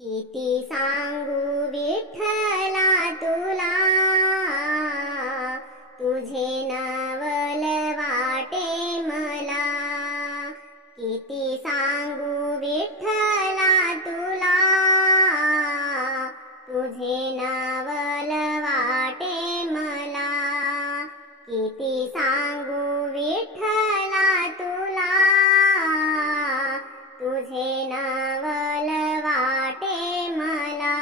किती सांगू विठ्ठला तुला, तुझे नवल वाटे मला। किती सांगू विठ्ठला तुला, तुझे नवल वाटे मला। किती सांगू विठ्ठला तुला, तुझे नवल वाटे मला।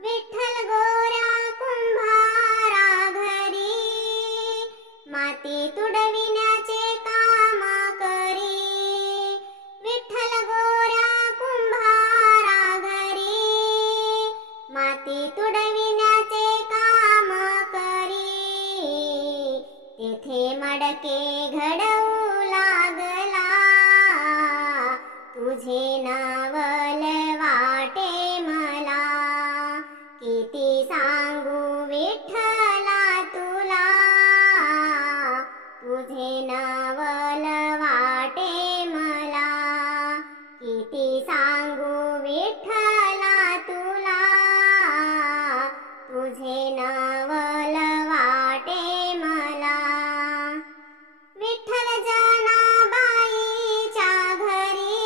विठ्ठल गोऱ्या कुंभारा घरी, माती तुडविण्याचे काम करी। विठ्ठल गोऱ्या कुंभारा घरी, माती तुडविण्याचे काम करी। तेथे मडके घडवू लागला, तुझे नवल वाटे मला। किती सांगू विठ्ठला तुला, तुझे नवल वाटे मला। किती सांगू विठ्ठला तुला, तुझे नवल वाटे मला। विठ्ठल जनाबाईच्या घरी,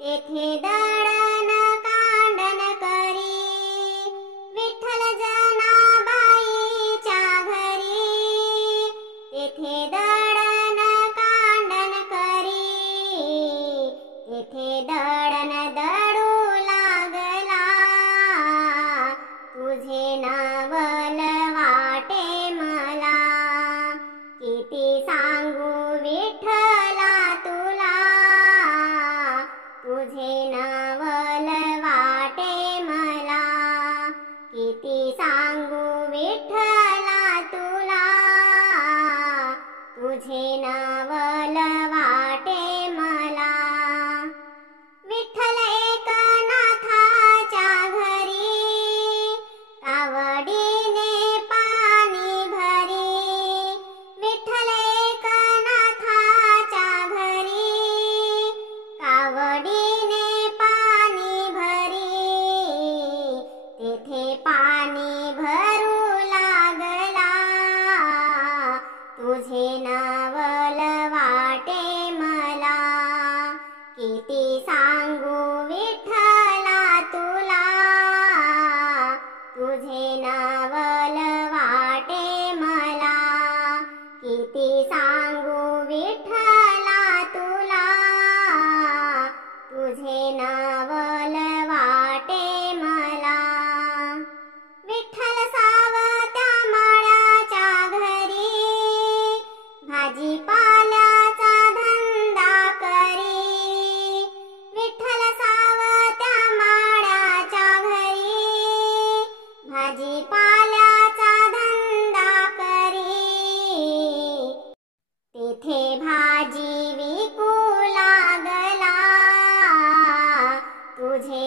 तेथे दळण कांडण करी। विठ्ठल जनाबाईच्या घरी, तेथे दळण कांडण करी। तेथे दळण दळू लागला, तुझे नवल वाटे मला। किती सांगू विठ्ठला तुला, तुझे नवल वाटे मला। किती सांगू विठ्ठला तुला, तुझे नवल वाटे मला। विठ्ठल एकनाथाच्या घरी, कावडीने पाणी भरी। विठ्ठल एकनाथाच्या घरी, कावडीने पाणी भरी। तेथे पाणी भरू लागला, तुझे नवल वाटे मला। किती सांगू विठ्ठला तुला, तुझे नवल वाटे मला। किती सांगू विठ्ठला तुला, तुझे नवल वाटे मला। विठ्ठल सावत्या माळ्याच्या घरी, भाजीपाल्याचा धंदा करी। विठ्ठल सावत्या माळ्याच्या घरी, भाजीपाल्याचा धंदा करी। तेथे भाजी विकू लागला, तुझे